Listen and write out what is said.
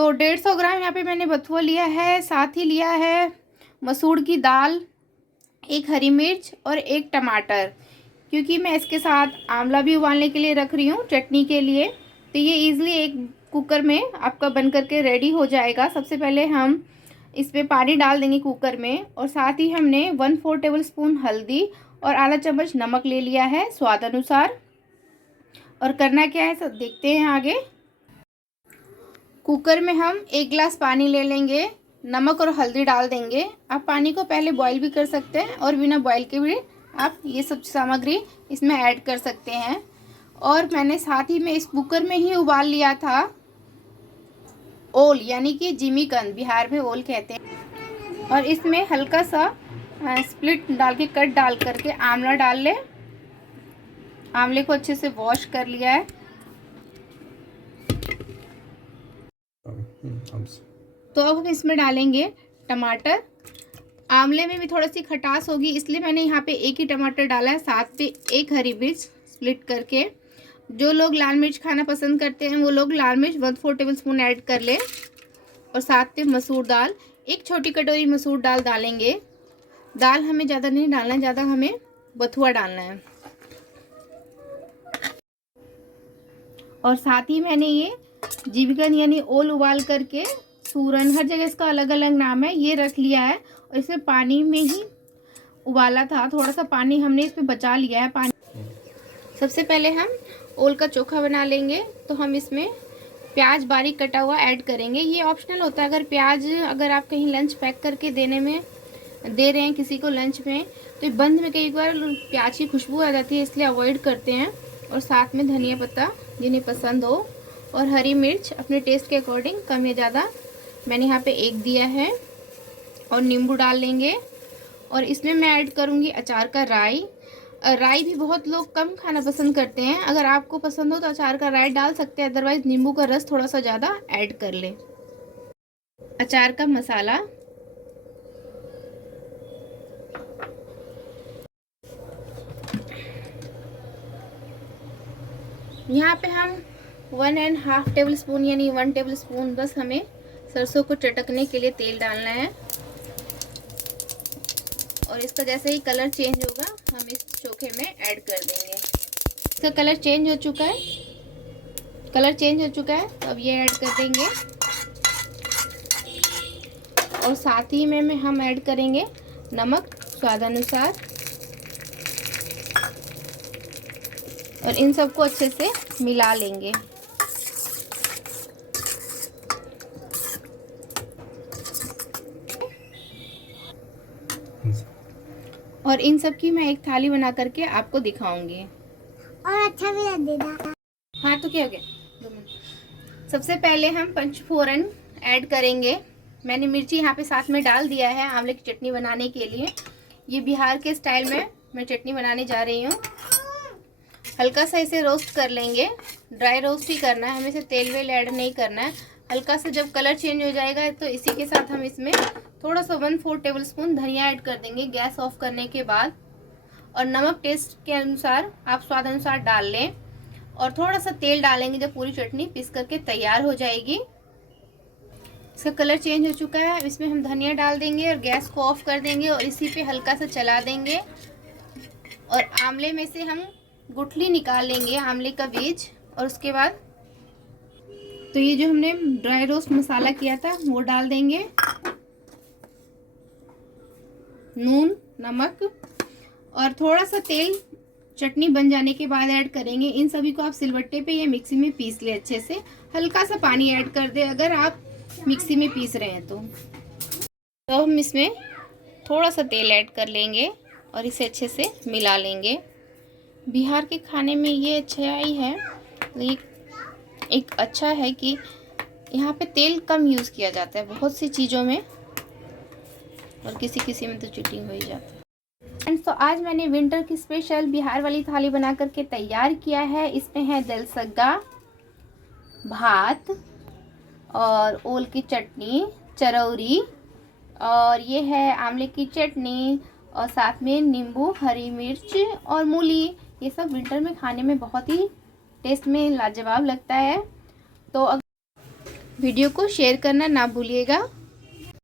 तो 150 ग्राम यहाँ पे मैंने बथुआ लिया है, साथ ही लिया है मसूर की दाल, एक हरी मिर्च और एक टमाटर, क्योंकि मैं इसके साथ आंवला भी उबालने के लिए रख रही हूँ चटनी के लिए। तो ये ईज़िली एक कुकर में आपका बन करके रेडी हो जाएगा। सबसे पहले हम इसमें पानी डाल देंगे कुकर में, और साथ ही हमने 1/4 टेबल स्पून हल्दी और आधा चम्मच नमक ले लिया है स्वाद अनुसार। और करना क्या है सब देखते हैं आगे। कुकर में हम 1 गिलास पानी ले लेंगे, नमक और हल्दी डाल देंगे। आप पानी को पहले बॉईल भी कर सकते हैं और बिना बॉईल के भी आप ये सब सामग्री इसमें ऐड कर सकते हैं। और मैंने साथ ही में इस कुकर में ही उबाल लिया था ओल, यानी कि जिमीकंद, बिहार में ओल कहते हैं। और इसमें हल्का सा स्प्लिट डाल के कट डाल करके आंवला डाल लें। आंवले को अच्छे से वॉश कर लिया है। तो अब हम इसमें डालेंगे टमाटर। आंवले में भी थोड़ी सी खटास होगी, इसलिए मैंने यहाँ पे एक ही टमाटर डाला है, साथ पे एक हरी मिर्च स्प्लिट करके। जो लोग लाल मिर्च खाना पसंद करते हैं वो लोग लाल मिर्च 1/4 टेबल स्पून ऐड कर लें। और साथ में मसूर दाल, एक छोटी कटोरी मसूर दाल डालेंगे। दाल हमें ज़्यादा नहीं डालना है, ज़्यादा हमें बथुआ डालना है। और साथ ही मैंने ये जीविकन यानी ओल उबाल करके, सूरन, हर जगह इसका अलग अलग नाम है, ये रख लिया है। और इसमें पानी में ही उबाला था, थोड़ा सा पानी हमने इसमें बचा लिया है पानी। सबसे पहले हम ओल का चोखा बना लेंगे। तो हम इसमें प्याज बारीक कटा हुआ ऐड करेंगे। ये ऑप्शनल होता है, अगर प्याज अगर आप कहीं लंच पैक करके दे रहे हैं किसी को लंच में, तो बंद में कई बार प्याज की खुशबू आ जाती है, इसलिए अवॉइड करते हैं। और साथ में धनिया पत्ता जिन्हें पसंद हो, और हरी मिर्च अपने टेस्ट के अकॉर्डिंग कम या ज़्यादा, मैंने यहाँ पे एक दिया है। और नींबू डाल लेंगे। और इसमें मैं ऐड करूँगी अचार का राई। राई भी बहुत लोग कम खाना पसंद करते हैं, अगर आपको पसंद हो तो अचार का राई डाल सकते हैं, अदरवाइज नींबू का रस थोड़ा सा ज़्यादा ऐड कर लें। अचार का मसाला, यहाँ पे हम 1.5 टेबल स्पून यानी 1 टेबल स्पून बस हमें सरसों को चटकने के लिए तेल डालना है। और इसका जैसे ही कलर चेंज होगा हम इस चोखे में ऐड कर देंगे। इसका कलर चेंज हो चुका है, तो अब ये ऐड कर देंगे। और साथ ही में हम ऐड करेंगे नमक स्वाद अनुसार। और इन सबको अच्छे से मिला लेंगे। और इन सब की मैं एक थाली बना करके आपको दिखाऊंगी। और अच्छा भी लग देगा। हाँ तो क्या हो गया, 2 मिनट। सबसे पहले हम पंचफोरन ऐड करेंगे। मैंने मिर्ची यहाँ पे साथ में डाल दिया है आंवले की चटनी बनाने के लिए। ये बिहार के स्टाइल में मैं चटनी बनाने जा रही हूँ। हल्का सा इसे रोस्ट कर लेंगे, ड्राई रोस्ट ही करना है, हमें इसे तेल वेल ऐड नहीं करना है। हल्का सा जब कलर चेंज हो जाएगा तो इसी के साथ हम इसमें थोड़ा सा 1/4 टेबल स्पून धनिया ऐड कर देंगे गैस ऑफ करने के बाद। और नमक टेस्ट के अनुसार आप स्वाद अनुसार डाल लें। और थोड़ा सा तेल डालेंगे जब पूरी चटनी पीस करके तैयार हो जाएगी। इसका कलर चेंज हो चुका है, इसमें हम धनिया डाल देंगे और गैस को ऑफ कर देंगे और इसी पे हल्का सा चला देंगे। और आंवले में से हम गुठली निकाल लेंगे, आंवले का बीज। और उसके बाद तो ये जो हमने ड्राई रोस्ट मसाला किया था वो डाल देंगे, नून, नमक और थोड़ा सा तेल चटनी बन जाने के बाद ऐड करेंगे। इन सभी को आप सिलबट्टे पे या मिक्सी में पीस ले अच्छे से। हल्का सा पानी ऐड कर दे अगर आप मिक्सी में पीस रहे हैं तो हम इसमें थोड़ा सा तेल ऐड कर लेंगे और इसे अच्छे से मिला लेंगे। बिहार के खाने में ये अच्छाई है, ये एक अच्छा है कि यहाँ पे तेल कम यूज़ किया जाता है बहुत सी चीज़ों में, और किसी में तो चीटिंग हो ही जाता है। फ्रेंड्स, तो आज मैंने विंटर की स्पेशल बिहार वाली थाली बना करके तैयार किया है। इसमें है दलसग्गा, भात और ओल की चटनी, चरौरी, और ये है आंवले की चटनी, और साथ में नींबू, हरी मिर्च और मूली। ये सब विंटर में खाने में बहुत ही टेस्ट में लाजवाब लगता है। तो वीडियो को शेयर करना ना भूलिएगा।